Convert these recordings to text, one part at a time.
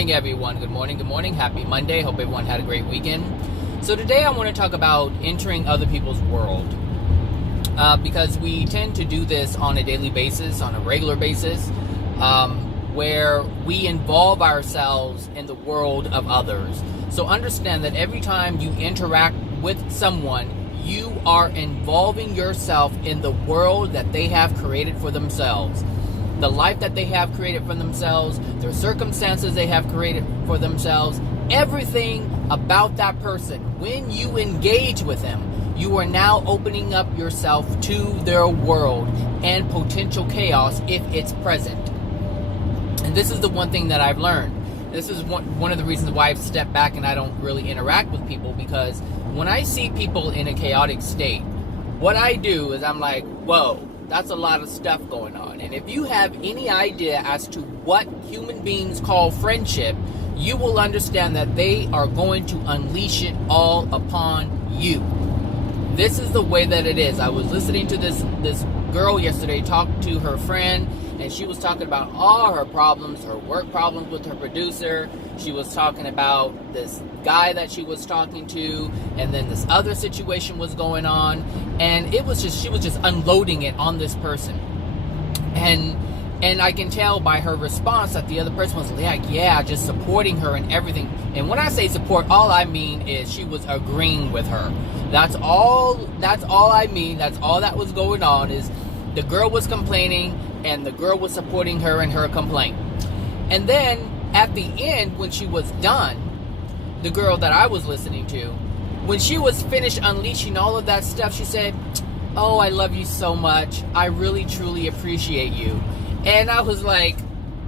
morning, everyone. Good morning, good morning. Happy Monday. Hope everyone had a great weekend. So today I want to talk about entering other people's world. Because we tend to do this on a daily basis, on a regular basis, where we involve ourselves in the world of others. So understand that every time you interact with someone, you are involving yourself in the world that they have created for themselves. The life that they have created for themselves, their circumstances they have created for themselves, everything about that person. When you engage with them, you are now opening up yourself to their world and potential chaos if it's present. And this is the one thing that I've learned. This is one of the reasons why I've stepped back and I don't really interact with people, because when I see people in a chaotic state, what I do is I'm like, whoa, that's a lot of stuff going on. And if you have any idea as to what human beings call friendship, you will understand that they are going to unleash it all upon you. This is the way that it is. I was listening to this girl yesterday talk to her friend, and she was talking about all her problems, her work problems with her producer. She was talking about this guy that she was talking to, and then this other situation was going on, and she was just unloading it on this person. And I can tell by her response that the other person was like, yeah, just supporting her and everything. And when I say support, all I mean is she was agreeing with her. That's all I mean. That's all that was going on, is the girl was complaining and the girl was supporting her in her complaint. And then at the end, when she was done, the girl that I was listening to, when she was finished unleashing all of that stuff, she said, oh, I love you so much. I really, truly appreciate you. And I was like,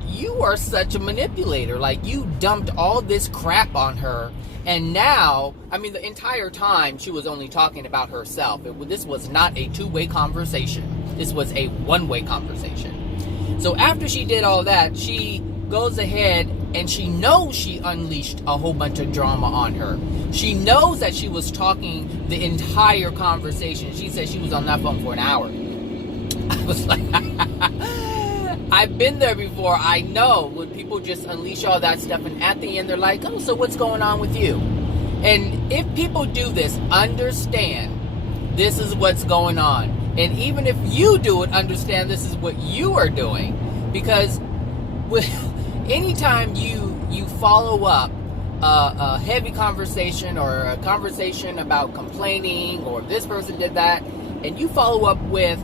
you are such a manipulator. Like, you dumped all this crap on her. And now, I mean, the entire time she was only talking about herself. This was not a two-way conversation. This was a one-way conversation. So after she did all that, she goes ahead and she knows she unleashed a whole bunch of drama on her. She knows that she was talking the entire conversation. She said she was on that phone for an hour. I was like, I've been there before. I know when people just unleash all that stuff, and at the end they're like, oh, so what's going on with you? And if people do this, understand this is what's going on. And even if you do it, understand this is what you are doing. Because anytime you follow up a heavy conversation or a conversation about complaining or this person did that, and you follow up with,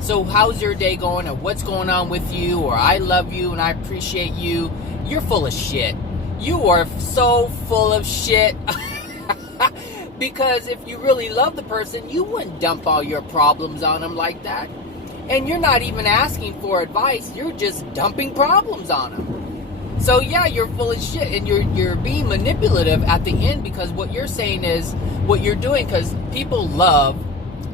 so how's your day going, or what's going on with you, or I love you and I appreciate you, you're full of shit. You are so full of shit. Because if you really love the person, you wouldn't dump all your problems on them like that. And you're not even asking for advice, you're just dumping problems on them. So yeah, you're full of shit, and you're being manipulative at the end, because what you're saying is what you're doing, because people love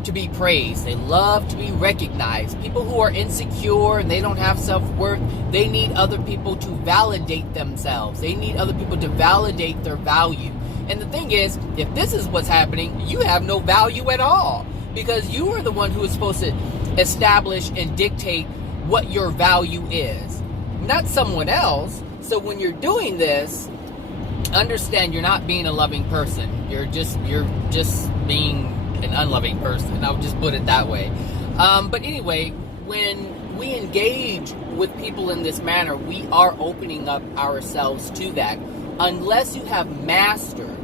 to be praised. They love to be recognized. People who are insecure and they don't have self-worth, they need other people to validate themselves. They need other people to validate their value. And the thing is, if this is what's happening, you have no value at all, because you are the one who is supposed to establish and dictate what your value is, not someone else. So when you're doing this, understand you're not being a loving person. You're just being an unloving person. I'll just put it that way. But anyway, when we engage with people in this manner, we are opening up ourselves to that. Unless you have mastered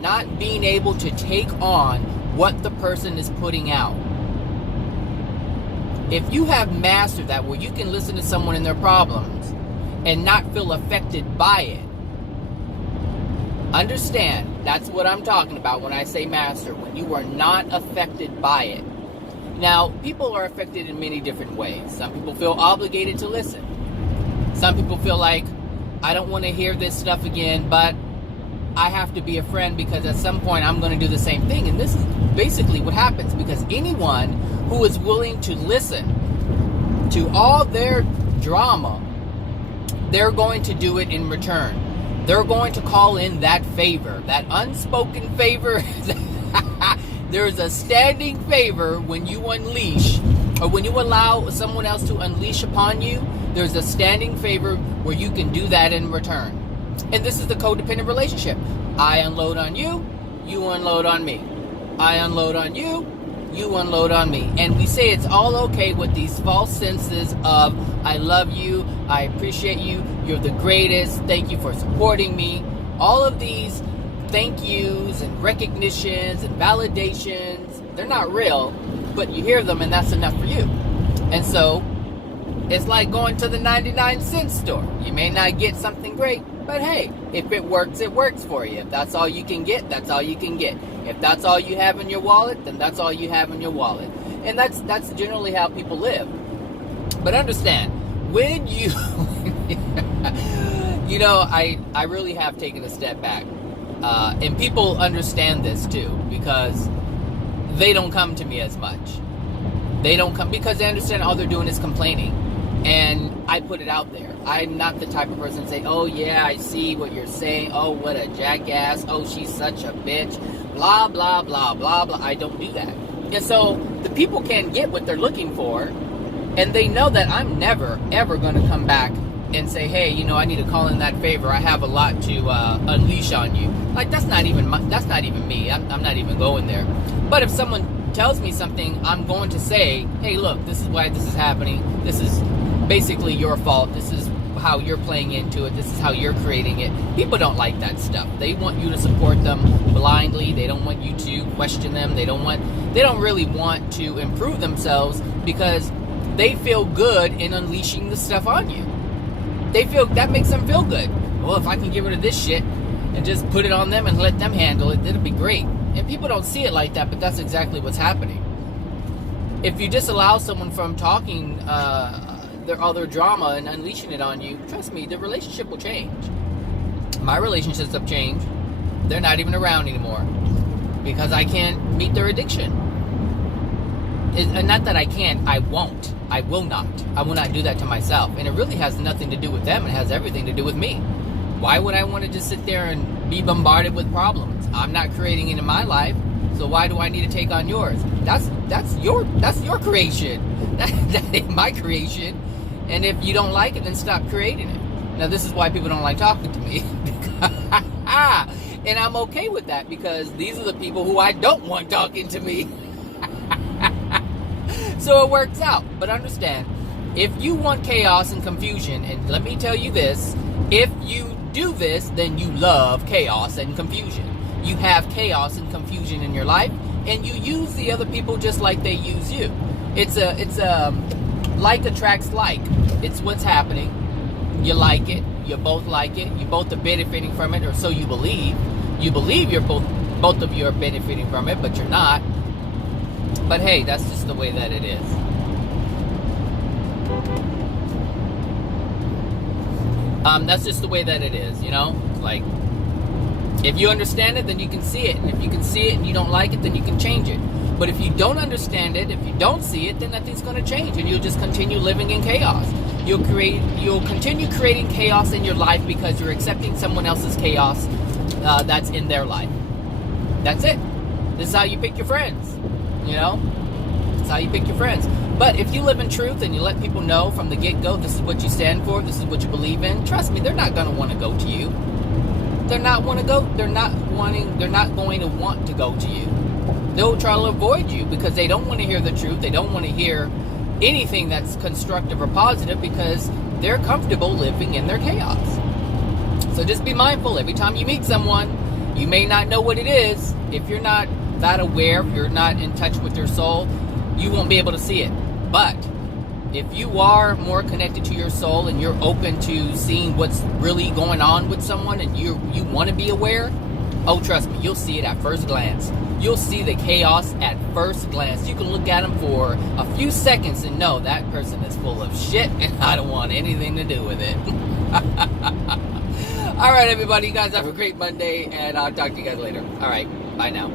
not being able to take on what the person is putting out. If you have mastered that, where you can listen to someone and their problems and not feel affected by it, understand, that's what I'm talking about when I say master, when you are not affected by it. Now, people are affected in many different ways. Some people feel obligated to listen. Some people feel like, I don't want to hear this stuff again, but I have to be a friend because at some point I'm going to do the same thing. And this is basically what happens, because anyone who is willing to listen to all their drama, they're going to do it in return. They're going to call in that favor, that unspoken favor. There's a standing favor when you unleash, or when you allow someone else to unleash upon you. There's a standing favor where you can do that in return. And this is the codependent relationship. I unload on you, you unload on me. I unload on you, you unload on me. And we say it's all okay with these false senses of, I love you, I appreciate you, you're the greatest, thank you for supporting me. All of these thank yous and recognitions and validations, they're not real, but you hear them and that's enough for you. And so, it's like going to the 99-cent store. You may not get something great, but hey, if it works for you. If that's all you can get, that's all you can get. If that's all you have in your wallet, then that's all you have in your wallet. And that's generally how people live. But understand, when you, I really have taken a step back. And people understand this too, because they don't come to me as much. They don't come because they understand all they're doing is complaining. And I put it out there. I'm not the type of person to say, oh yeah, I see what you're saying. Oh, what a jackass. Oh, she's such a bitch. Blah, blah, blah, blah, blah. I don't do that. And so the people can get what they're looking for. And they know that I'm never, ever going to come back and say, hey, I need to call in that favor. I have a lot to unleash on you. Like, that's not even me. I'm not even going there. But if someone tells me something, I'm going to say, hey, look, this is why this is happening. This is basically your fault. This is how you're playing into it. This is how you're creating it. People don't like that stuff. They want you to support them blindly. They don't want you to question them. They don't really want to improve themselves because they feel good in unleashing the stuff on you. They feel that makes them feel good. Well, if I can get rid of this shit and just put it on them and let them handle it, it'll be great. And people don't see it like that, but that's exactly what's happening. If you disallow someone from talking all their drama and unleashing it on you, trust me, the relationship will change. My relationships have changed. They're not even around anymore because I can't meet their addiction. And not that I can't, I won't. I will not. I will not do that to myself. And it really has nothing to do with them. It has everything to do with me. Why would I want to just sit there and be bombarded with problems? I'm not creating it in my life, so why do I need to take on yours? That's your creation. That ain't my creation. And if you don't like it, then stop creating it. Now, this is why people don't like talking to me. And I'm okay with that because these are the people who I don't want talking to me. So it works out. But understand, if you want chaos and confusion, and let me tell you this, if you do this, then you love chaos and confusion. You have chaos and confusion in your life, and you use the other people just like they use you. It's like attracts like. It's what's happening. You like it. You both like it. You both are benefiting from it, or so you believe. You believe you're both of you are benefiting from it, but you're not. But hey, that's just the way that it is. That's just the way that it is, Like, if you understand it, then you can see it. And if you can see it and you don't like it, then you can change it. But if you don't understand it, if you don't see it, then nothing's going to change. And you'll just continue living in chaos. You'll continue creating chaos in your life because you're accepting someone else's chaos that's in their life. That's it. This is how you pick your friends. It's how you pick your friends. But if you live in truth and you let people know from the get-go, this is what you stand for, this is what you believe in, trust me, they're not going to want to go to you. They're not going to want to go to you. They'll try to avoid you because they don't want to hear the truth. They don't want to hear anything that's constructive or positive because they're comfortable living in their chaos. So just be mindful. Every time you meet someone, you may not know what it is. If you're not that aware, if you're not in touch with your soul, you won't be able to see it. But if you are more connected to your soul and you're open to seeing what's really going on with someone and you want to be aware, oh, trust me, you'll see it at first glance. You'll see the chaos at first glance. You can look at them for a few seconds and know that person is full of shit and I don't want anything to do with it. All right, everybody, you guys have a great Monday, and I'll talk to you guys later. All right, bye now.